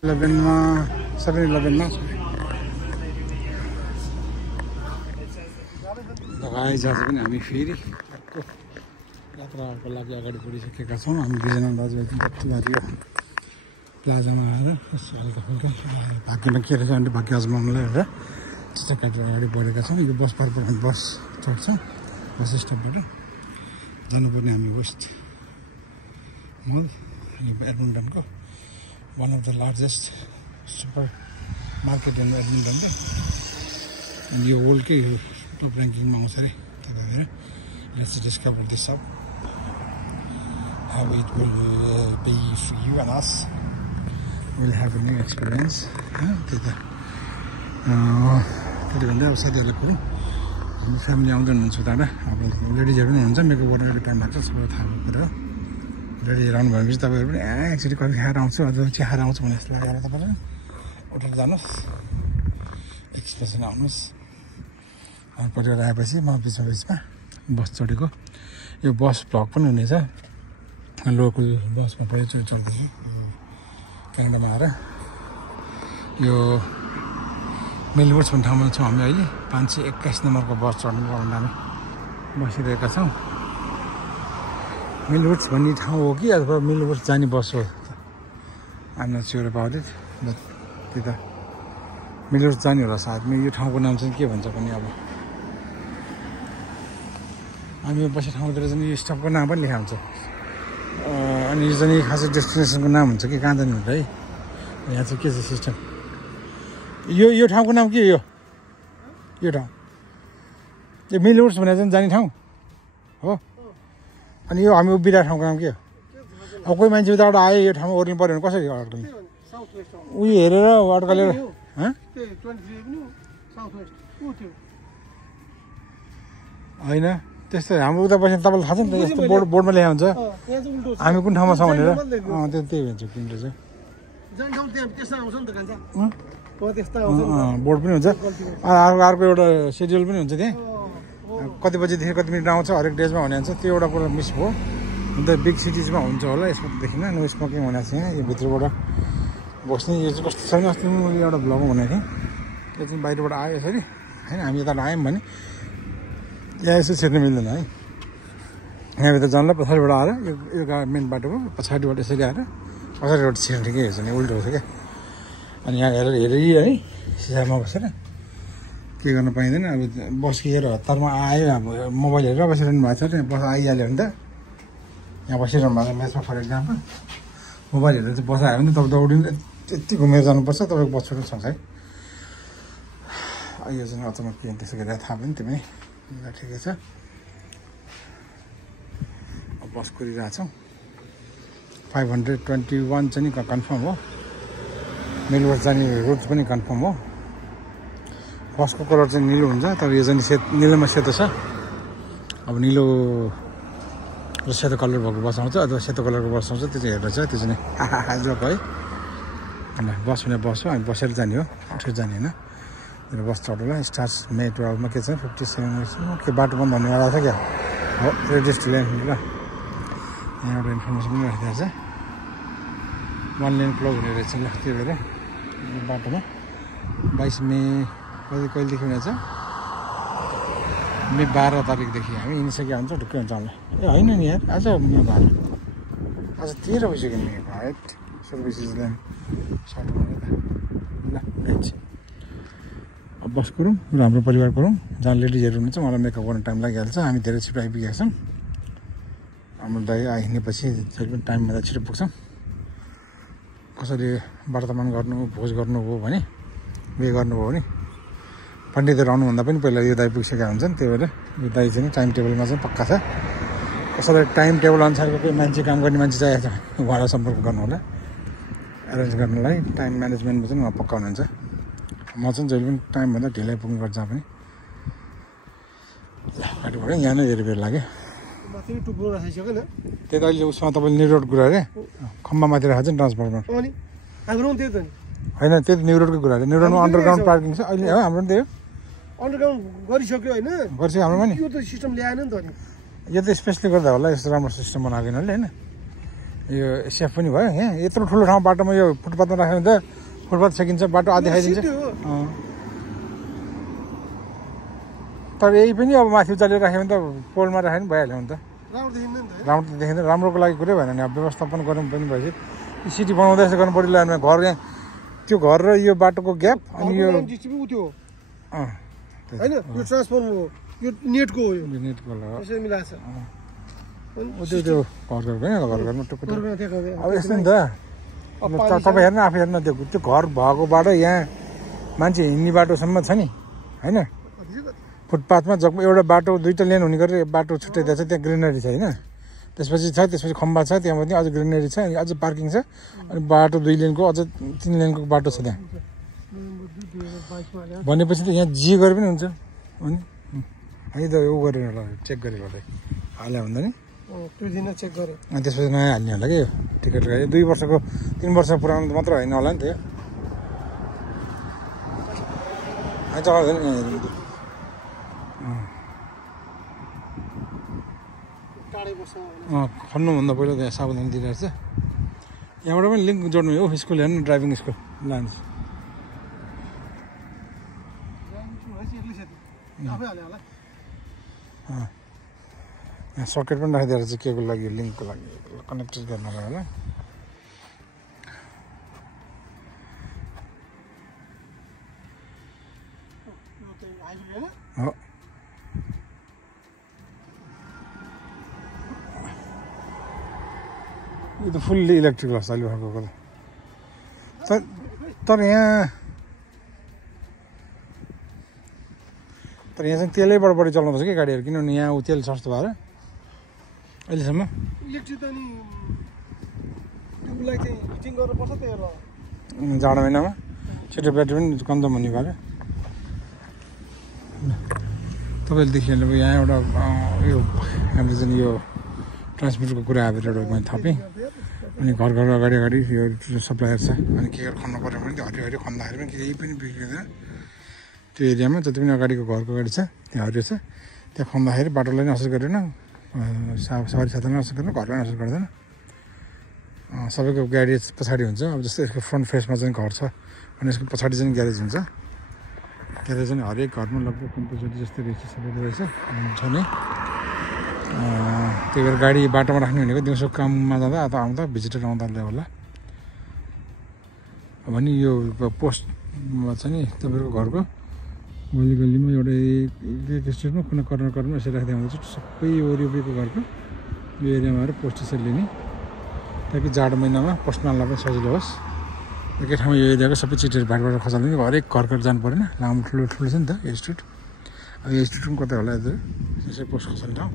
11मा 7-11मा guys आज पनि हामी फेरि यात्राको लागि अगाडि बढिसकेका छौँ। हामी दुईजना दाजुभाइ कति बारी प्लाजामा आएर यसो हल्का फुल्का भाग्यमा के रहेछ भने भाग्य आजमाउनुलाई हेरेर चिसा काटेर अगाडि बढेका छौँ। यो बस पार्क बस चढ्छौँ। बस स्टपबाट जानुपर्ने हामी वेस्ट मल एडमन्टनको one of the largest super market in Edmonton. यो वर्ल्डकै टप र्याङ्किङमा आउँछ अरे तपाईँ हेरेर। Let's discover this up. How it will be for you and us. We'll have a new experience. त्यही त कति भन्दा अब साथीहरूले पुग्यौँ। हामी फ्यामिली आउँदै हुनुहुन्छ उताबाट। अब लेडिजहरू पनि हुनुहुन्छ। मेकअप गर्न अलिक टाइम लाग्छ। सबै थाहा भएको कुरा हो। रेडी रहनु भएपछि तपाईँहरू पनि एकचोटि कफी खाएर आउँछु अथवा चिया खाएर आउँछु भने जस्तो लागेर तपाईँलाई उठेर जानुहोस्, एक्सप्रेसन आउनुहोस्। परिवार आएपछि म बिचमा बिचमा बस चढेको यो बस भ्लग पनि हुनेछ। लोकल बसमा पहिलोचोटि चढ्दैछु क्यानाडामा आएर। यो मेलबोर्ड भन्ने ठाउँमा छौँ हामी अहिले। 521 नम्बरको बस चढ्नुको कारण हामी बसिरहेका छौँ। मिलवुड्स भन्ने ठाउँ हो कि अथवा मिलवुड्स जाने बस हो I'm not sure about it. But त्यही त मिलवुड्स जाने होला सायद। यो ठाउँको नाम चाहिँ के भन्छ भने अब हामी बसेको ठाउँतिर चाहिँ यो स्टपको नाम पनि लेखा हुन्छ। अनि यो चाहिँ खासै डेस्टिनेसनको नाम हुन्छ कि कहाँ जानु हुन्छ है। यहाँ चाहिँ के छ सिस्टम। यो ठाउँको नाम के हो? यो ठाउँ यो मिलवुड्स भनेर चाहिँ जाने ठाउँ हो। अनि यो हामी उभिरहेको ठाउँको नाम के हो? अब कोही मान्छे उताबाट आयो यो ठाउँमा ओर्लिनु पऱ्यो भने कसरी अड्कल्ने? उयो हेरेर अड्कलेर होइन त्यस्तो हाम्रो उता बसेर तपाईँलाई थाहा छ नि त। यस्तो बोर्डमा लेखा हुन्छ हामी कुन ठाउँमा छौँ भनेर। त्यही भन्छ किनेर चाहिँ बोर्ड पनि हुन्छ। अर्को एउटा सेड्युल पनि हुन्छ त्यहाँ। कति बजीदेखि कति मिनट आउँछ हरेक डेजमा हुने हुन्छ। त्यो एउटा कुरा मिस भयो। अन्त बिग सिटिजमा हुन्छ होला यसमा त देखिनँ। नो स्मोकिङ भनेको छ यहाँ। यो भित्रबाट बस्ने यो चाहिँ कस्तो छैन। अस्ति मैले एउटा भ्लगमा भनेको थिएँ त्यो चाहिँ बाहिरबाट आयो यसरी होइन। हामी यता आयौँ भने यहाँ यसो छिर्नु मिल्दैन है। यहाँभित्र जानलाई पछाडिबाट आएर यो मेन बाटोको पछाडिबाट यसरी आएर पछाडिबाट छिर्ने ठिकै हेर्छ नि उल्टो हुन्छ क्या। अनि यहाँ हेरेर है सिसामा बसेर के गर्न पाइँदैन। अब बस हेर हतारमा आयो। अब मोबाइल हेरेर बसिरहनु भएको छ। बस आइहाल्यो भने त यहाँ बसिरहनु भएको छ म्याचमा फर इक्जाम्पल मोबाइल हेरेर चाहिँ बस आयो भने तपाईँ दौडिनु त्यति घुमेर जानुपर्छ। तपाईँको बस छुट्नु सँगै यो चाहिँ अचानक के त्यसो गरेर थाहा पनि त्यो पनि ठिकै छ। अब बस कुरिरहेछौँ। 521 चाहिँ नि कन्फर्म हो। मेलबोर्ड जाने रुट पनि कन्फर्म हो। बसको कलर चाहिँ निलो हुन्छ तर यो चाहिँ निलोमा सेतो छ। अब निलो र सेतो कलर भएको बस आउँछ अथवा सेतो कलरको बस आउँछ त्यो चाहिँ हेरेर चाहिँ त्यो चाहिँ जोक है। बस भने बस हो। हामी बसेर जाने हो उठेर जाने होइन। मेरो बस चढ्नुला स्टार्ट May 12मा के छ 57 के बाटो बन्द भन्नेवाला छ क्या हो। रेडिस्ट लेन ल यहाँ एउटा इन्फर्मेसन पनि राखिदिएको छ। 1 लेन क्लोज हुने रहेछ ल। त्यो भएर बाटोमा 22 मे कहिलेदेखि हुनेछ? May 12 तारिकदेखि हामी हिँडिसकेका हुन्छ ढुक्कै हुन्छ हामीलाई। ए होइन नि यार आज May 12 आज 13 भइसक्यो नि राइट। सर्भिसेस लाइन सर्ट गरेर ल राइट। अब बस गरौँ र हाम्रो परिवार गरौँ। जहाँ लेडिजहरू हुनुहुन्छ मलाई मेकअप गर्न टाइम लागिहाल्छ। हामी धेरै छिटो आइपुगेका छौँ। हाम्रो दाइ आइहिँडेपछि जहिले पनि टाइमभन्दा छिटो पुग्छौँ। कसरी वर्तमान गर्नु भोज गर्नुभयो भने बिहे गर्नुभयो भने पण्डितहरू आउनुभन्दा पनि पहिला यो दाइ पुगिसकेका हुन्छन्। त्यही भएर यो दाइ चाहिँ टाइम टेबलमा चाहिँ पक्का छ। कसैलाई टाइम टेबल अनुसारको कोही मान्छे काम गर्ने मान्छे चाहिएको छ उहाँलाई सम्पर्क गर्नु होला एरेन्ज गर्नलाई। टाइम म्यानेजमेन्टमा चाहिँ उहाँ पक्का हुनुहुन्छ। म चाहिँ जहिले पनि टाइमभन्दा ढिलै पुग्नु पर्छ पनि। बाटोबाट यहाँ नै धेरै बेर लाग्यो। त्यही त अहिले उसमा तपाईँले न्यु रोड कुरा अरे खम्बा माथि राखेको छ नि ट्रान्सफर्मर होइन। त्यही त न्यु रोडको कुरा अरे। न्यु रोडमा अन्डरग्राउन्ड पार्किङ छ अहिले हो। हाम्रो पनि त्यही हो अन्डरग्राउन्ड गरिसक्यो होइन। गरिसक्यो हाम्रो पनि। यो त सिस्टम ल्याएन नि त। यो त स्पेसली गर्दा होला यस्तो राम्रो सिस्टम बनाएको होइन होइन। यो सेफ पनि भयो यहाँ यत्रो ठुलो ठाउँ बाटोमा यो फुटपाथमा राख्यो भने त फुटपाथ सकिन्छ बाटो आधी खाइदिन्छ तर यही पनि अब माथि उचालेर राख्यो भने त पोलमा राख्यो भने भइहाल्यो भने त राम्रो त देखिँदैन राम्रोको लागि कुरै भएन नि अब व्यवस्थापन गर्नु पनि भएपछि सिटी बनाउँदा यस्तो गर्नु पऱ्यो लाइनमा घर यहाँ त्यो घर र यो बाटोको ग्याप अनि यो होइन यो ट्रान्सफर्मर हो यो नेटको हो यो नेटको त्यसरी मिलाएको छ त्यो घर घरमा टुक्रो अब यस्तो नि त तपाईँ हेर्नु आफै हेर्नु त्यो घर भएको बाटो यहाँ मान्छे हिँड्ने बाटोसम्म छ नि होइन फुटपाथमा जग्गा एउटा बाटो दुईवटा लेन हुने गरेर बाटो छुट्याइदिएको छ त्यहाँ ग्रिनरी छ होइन त्यसपछि खम्बा छ त्यहाँ पनि अझ ग्रिनरी छ अनि अझ पार्किङ छ अनि बाटो 2 लेनको अझ 3 लेनको बाटो छ त्यहाँ भनेपछि त यहाँ जे गरे पनि हुन्छ अनि है त उ गरेर होला चेक गरेर होला हाल्यो भन्दा नि त्यो दिन चेक गरे अनि त्यसपछि नयाँ हाल्ने होला कि यो टिकट 2 वर्षको 3 वर्ष पुरानो मात्र होइन होला नि त खन्नुभन्दा पहिला त्यहाँ सावधानी दिइरहेको छ यहाँबाट पनि लिङ्क जोड्नु हो स्कुल हेर्नु ड्राइभिङ स्कुल लान्छ यहाँ सकेट पनि राखिदिएर चाहिँ के को लागि लिङ्कको लागि कनेक्टेड गर्नलाई होला हो यो त फुल्ली इलेक्ट्रिक लाग्छ अहिले भएको तर यहाँ चाहिँ तेलैबाट बढी चलाउँदैछ कि गाडीहरू किनभने यहाँ तेल सस्तो भएर अहिलेसम्म जाडो महिनामा छिटो ब्याट्री पनि कन्जम हुने भएर तपाईँले देखिहाल्नु यहाँ एउटा यो हामीले चाहिँ यो ट्रान्समिटरको कुरा आएर एउटा मैले थपेँ अनि घर अगाडि यो सप्लायर छ अनि के खन्नु पऱ्यो भने त्यो हरियो खन्दाखेरि पनि केही पनि बिग्रिँदैन त्यो एरियामा जति पनि अगाडिको घरको अगाडि छ त्यहाँ हरियो छ त्यहाँ खन्दाखेरि बाटोलाई पनि असर गरेन सवारी साधनलाई असर गरेन घरलाई असर गर्दैन सबैको ग्यारेज पछाडि हुन्छ अब जस्तै यसको फ्रन्ट फेसमा चाहिँ घर छ अनि यसको पछाडि चाहिँ ग्यारेज हुन्छ ग्यारेज चाहिँ हरेक घरमा लगभग कम्पलसरी जस्तै रहेछ सबैको रहेछ छ नै त्यही भएर गाडी बाटोमा राख्ने भनेको दिउँसो काममा जाँदा अथवा आउँदा भिजिटर आउँदा होला भने यो पोस्टमा छ नि तपाईँको घरको गल्लीमा एउटा एक स्ट्रिटमा कुनै कर्नरमा यसरी राख्दै आउँदा चाहिँ सबै वरिपरिको घरको यो एरियामा आएर पोस्ट यसरी लिने ताकि जाडो महिनामा पोस्टम्यानलाई पनि सजिलो होस् एकै ठाउँमा यो एरियाको सबै चिठीहरू बाटबाट खसाल्ने हरेक घर जानु परेन लामो ठुलो छ नि त यो स्ट्रिट अब यो स्ट्रिट पनि कतै होला यता यसै पोस्ट खसाल्ने ठाउँ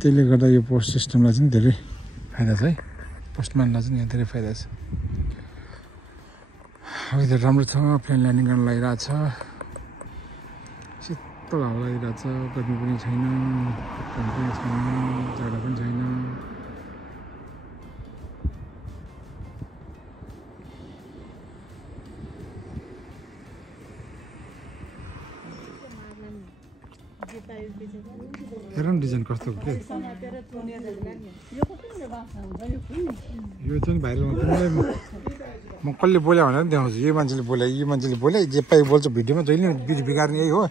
त्यसले गर्दा यो पोस्ट सिस्टमलाई चाहिँ धेरै फाइदा छ है पोस्टम्यानलाई चाहिँ यहाँ धेरै फाइदा छ वेदर राम्रो छ प्लेन ल्यान्डिङ गर्न लागिरहेको छ शीतल हावा लागिरहेको छ गर्मी पनि छैन घाम पनि छैन जाडो पनि छैन हेर न डिजाइन कस्तो के यो चाहिँ भाइरलमा म कसले बोल्यो भनेर पनि देखाउँछु यो मान्छेले बोले जे पाइ बोल्छ भिडियोमा जहिले बिगार्ने यही हो